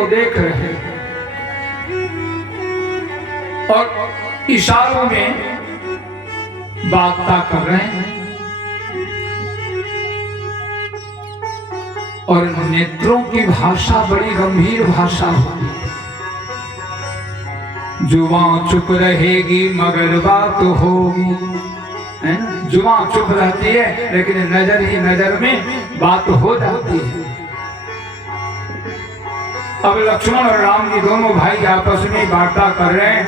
देख रहे हैं और इशारों में बातें कर रहे हैं और नेत्रों की भाषा बड़ी गंभीर भाषा होगी। जुबान चुप रहेगी मगर बात होगी, जुबान चुप रहती है लेकिन नजर ही नजर में बात हो जाती है। अब लक्ष्मण और राम जी दोनों भाई आपस में वार्ता कर रहे हैं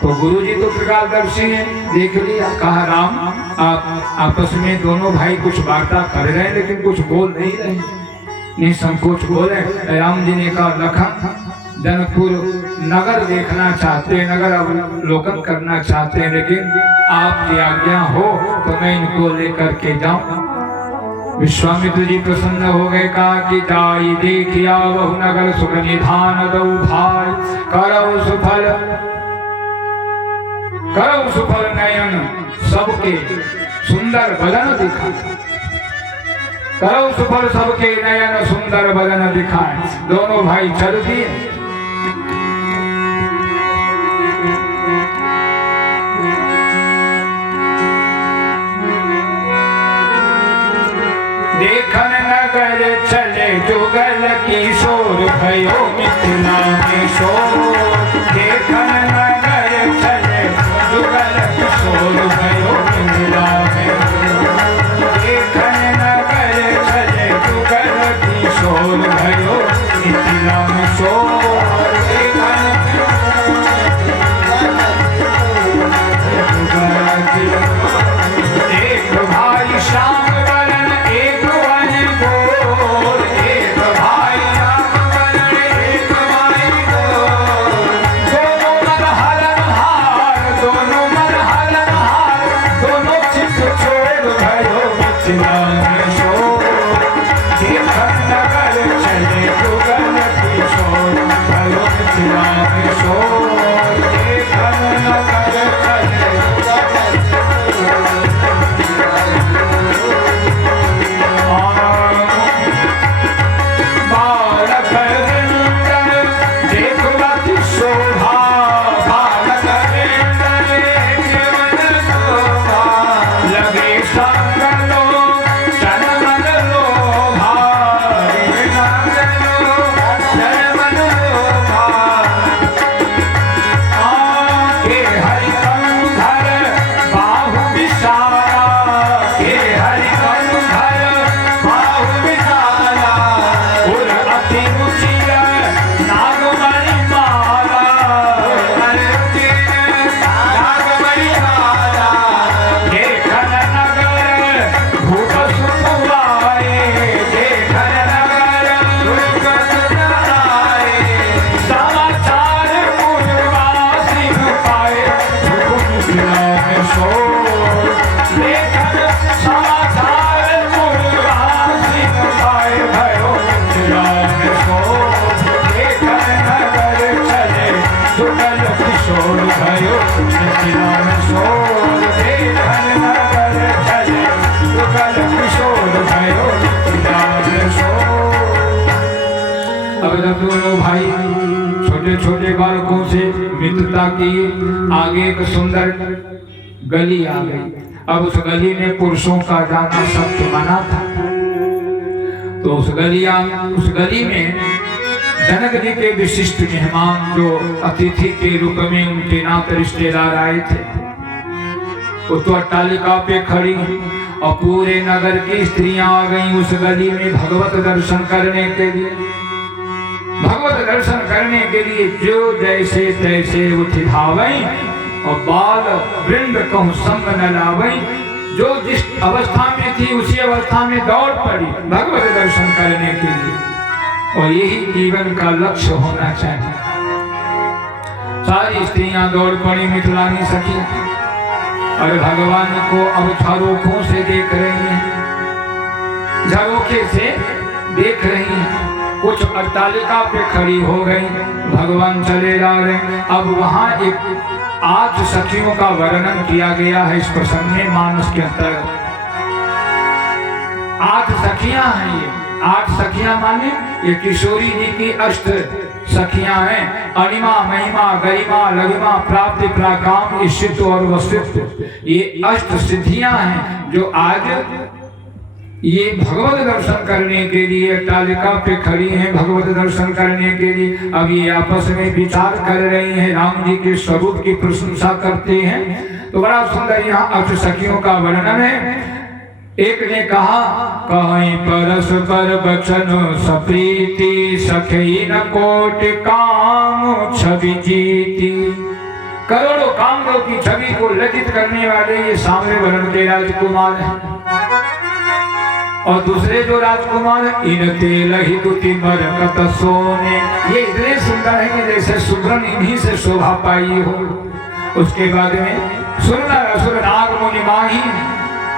तो गुरु जी तो त्रिकालदर्शी हैं, देख लिया, कहा राम आप आपस में दोनों भाई कुछ वार्ता कर रहे हैं लेकिन कुछ बोल नहीं रहे, निसंकोच बोले। राम जी ने कहा लखन जनकपुर नगर देखना चाहते हैं, नगर अवलोकन करना चाहते हैं, लेकिन आपकी आज्ञा हो तो मैं इनको लेकर के जाऊं। विश्वामित्र जी प्रसन्न हो गए, कहा कि जाई देखिया बहु नगर सुख निधान दो भाई, करौ सुफल नयन सबके सुंदर बदन दिखाए, करौ सुफल सबके नयन सुंदर बदन दिखाए। दोनों भाई चल दिए। देखन नगर चले जुगल किशोर भयो मिथिला में शोर, देखन नगर चले जुगल किशोर भयो मिथिला में, देखन नगर चले जुगल किशोर भयो मिथिला में शोर, एक भाई श्याम छोटे बालकों से मित्रता की। आगे एक सुंदर गली आ गई। अब उस गली में पुरुषों का जाना सख्त मना था, तो उस गली में जनक जी के विशिष्ट मेहमान जो अतिथि के रूप में उनके नाते रिश्तेदार आए थे, वो तो अट्टालिका पे खड़ी और पूरे नगर की स्त्रियां आ गई उस गली में भगवत दर्शन करने के लिए। भगवत दर्शन करने के लिए जो जैसे तैसे उठ धावई और बाल वृंद कहूं संग न लावई, जो जिस अवस्था में थी उसी अवस्था में दौड़ पड़ी भगवत दर्शन करने के लिए। और यही जीवन का लक्ष्य होना चाहिए। सारी स्त्रियां दौड़ पड़ी मिथिलानी सखी और भगवान को अब झरोखों से देख रही हैं, झरोखे से देख रही हैं। कुछ अट्टालिका पे खड़ी हो गई, भगवान चले जा रहे। अब वहां एक 8 सखियों का वर्णन किया गया है इस प्रसंग में, मानस के अंतर्गत। 8 सखियां हैं ये, 8 सखियां माने ये किशोरी जी की अष्ट सखियां हैं। अनिमा, महिमा, गरिमा, लघिमा, प्राप्ति, प्राकाम, इष्टित्व और वस्तुत्व, ये अष्ट सिद्धियां हैं जो आज ये भगवत दर्शन करने के लिए तालिका पे खड़ी हैं, भगवत दर्शन करने के लिए। अब ये आपस में विचार कर रही हैं, राम जी के स्वरूप की प्रशंसा करते हैं। तो बड़ा सुंदर यहाँ अष्ट सखियों का वर्णन है। एक ने कहा, कहीं परस्पर बचन सप्रीति, सखी न कोटि काम छवि जीती। करोड़ों कामों की छवि को लज्जित करने वाले ये सामने वर्ण के राजकुमार हैं। और दूसरे जो राजकुमार इन तेल ही दुति मरकत सोने, ये इतने सुंदर है कि जैसे सुब्रन इन्हीं से शोभा पाई हो। उसके बाद में सुनर असुर नाग मुनि माही,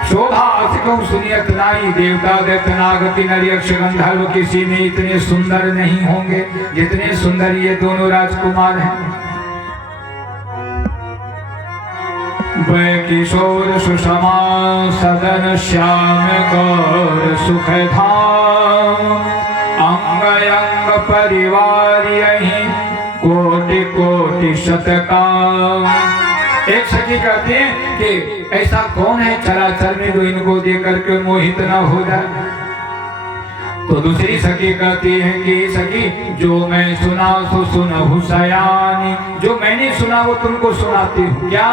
शोभा अतिकौ सुनियत नाई। देवता दैत्य नाग किन्नर यक्ष गंधर्व किसी में इतने सुंदर नहीं होंगे जितने सुंदर ये दोनों राजकुमार हैं। वै किशोर सुषमा सदन श्याम गौर सुख धाम, अंग अंग परिवार यही कोटि कोटि शतकाम। एक सखी कहती है कि ऐसा कौन है चराचर में जो इनको देख करके मोहित न हो जाए। तो दूसरी सखी कहती है कि सखी जो मैं सुना सो सुनहु सयानी, जो मैंने सुना वो तुमको सुनाती हूँ। क्या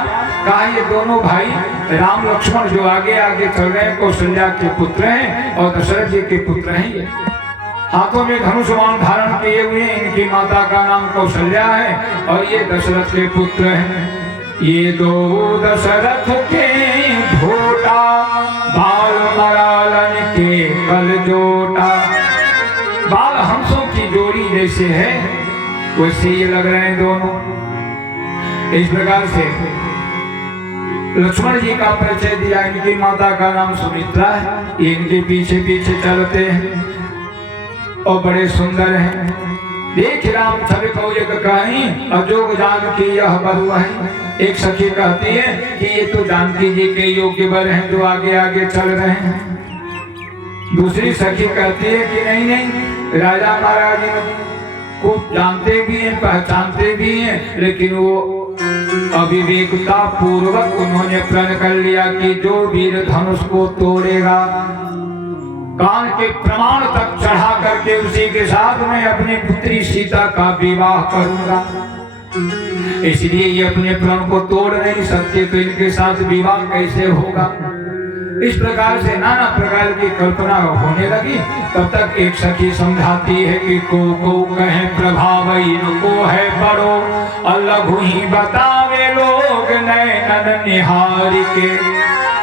कहा, ये दोनों भाई राम लक्ष्मण जो आगे आगे चल रहे हैं कौशल्या के पुत्र हैं और दशरथ जी के पुत्र हैं। ये हाथों में धनुष बाण धारण किए हुए हैं। इनकी माता का नाम कौशल्या है और ये दशरथ के पुत्र हैं। ये दो दशरथ के भोटा, बाल मरालन के कल जोटा। बाल हंसों की जोड़ी जैसे है वैसे ये लग रहे हैं दोनों। इस प्रकार से लक्ष्मण जी का परिचय दिया। इनकी माता का नाम सुमित्रा है। ये इनके पीछे पीछे चलते हैं और बड़े सुंदर हैं। देख राम छवि को एक कहीं अजोग जान की यह बरुआ है। एक सखी कहती है कि ये तो जानकी जी के योग्य वर हैं जो आगे आगे चल रहे हैं। दूसरी सखी कहती है कि नहीं नहीं, राजा महाराज को जानते भी हैं, पहचानते भी हैं, लेकिन वो अविवेकता पूर्वक उन्होंने प्रण कर लिया कि जो वीर धनुष को तोड़ेगा, कान के प्रमाण तक चढ़ा करके उसी के साथ मैं अपनी पुत्री सीता का विवाह करूंगा। इसलिए ये अपने प्रण को तोड़ नहीं सकते, तो इनके साथ विवाह कैसे होगा। इस प्रकार से नाना प्रकार की कल्पना होने लगी। तब तक एक सखी समझाती है कि को कहे प्रभाव इनको है बड़ो, अलग ही बतावे लोग नैनन निहार के।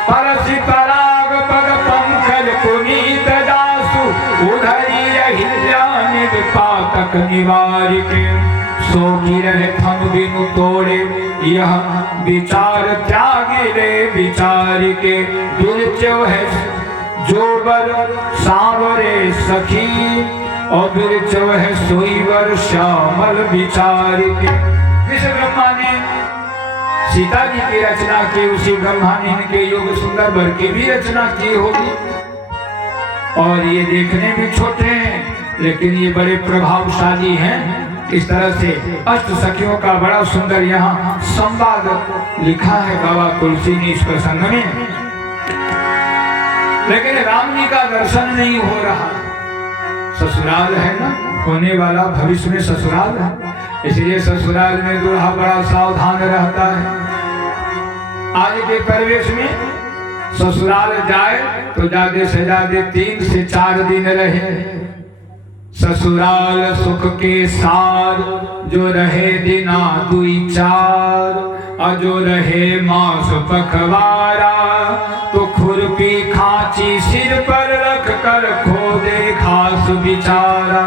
परसि पराग पग पंकज पुनीत दासु, उधरी अहिल्या निपातक निवार के। सो गिरह थम बिनु तोड़े यह विचार त्यागे रे विचार के। बिरचव है जोबर सांवरे सखी, और बिरचव है सोईवर श्यामल विचार के। जिस ब्रह्मा ने सीता जी की रचना की, उसी ब्रह्मा ने इनके योग सुंदर वर की भी रचना की होगी। और ये देखने में छोटे हैं लेकिन ये बड़े प्रभावशाली हैं। इस तरह से अष्ट सखियों का बड़ा सुंदर यहाँ संवाद लिखा है बाबा तुलसी ने इस प्रसंग में। लेकिन राम जी का दर्शन नहीं हो रहा। ससुराल है ना, होने वाला भविष्य में ससुराल है, इसलिए ससुराल में दूल्हा बड़ा सावधान रहता है। आज के परिवेश में ससुराल जाए तो ज्यादा से ज्यादा 3 से 4 दिन रहे। ससुराल सुख के सार, जो रहे दिना 2-4, अजो रहे मास पखवारा, तो खुरपी खांची सिर पर रख कर खोदे खास बिचारा।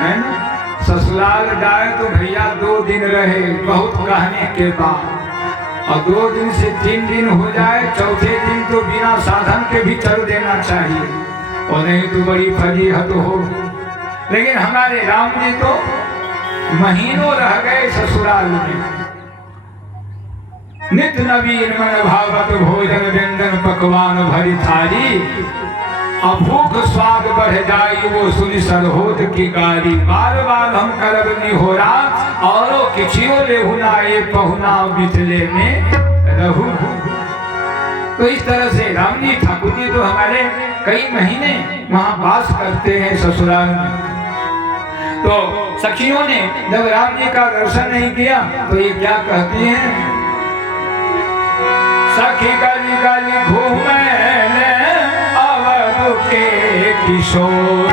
है ना, ससुराल जाए तो भैया 2 दिन रहे बहुत कहने के बाद, और 2 दिन से 3 दिन हो जाए, चौथे दिन तो बिना साधन के भी चल देना चाहिए, और नहीं तो बड़ी फजीहत हो। लेकिन हमारे राम जी तो महीनों रह गए ससुराल में। नित्य नवीन मन भावत भोजन व्यंजन पकवान भरी थाली, भूख स्वाद बढ़ जाई वो सुनी सरहोद की गारी। बार बार हम करब नहीं हो रहा औरों किछियो लेहु ना ये पहुना मिथिले में रहू। तो इस तरह से राम जी ठाकुर जी तो हमारे कई महीने वहां वास करते हैं ससुराल में। तो सखियों ने जब राम जी का दर्शन नहीं किया तो ये क्या कहती हैं, सखी गली गली घूमे के किशोर,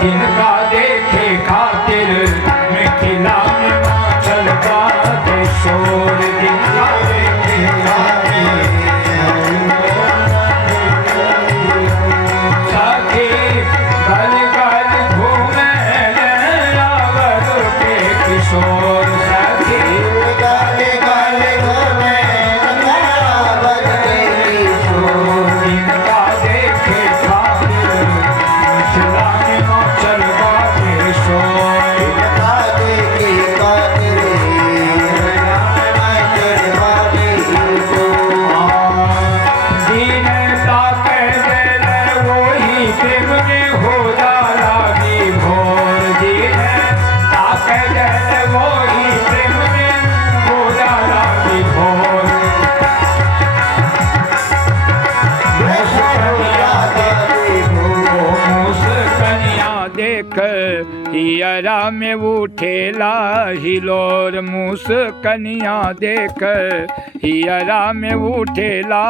जिनका देखे खातिर मिथिला में माचल गाते शोर। जिनका देखे खातिर सखी गली गली घूमे आवत के किशोर। सखी गली गली घूमे आवत के किशोर, जिनका देखे हियरा में उठेला हिलोर। मुस कनिया देख हियरा में उठेला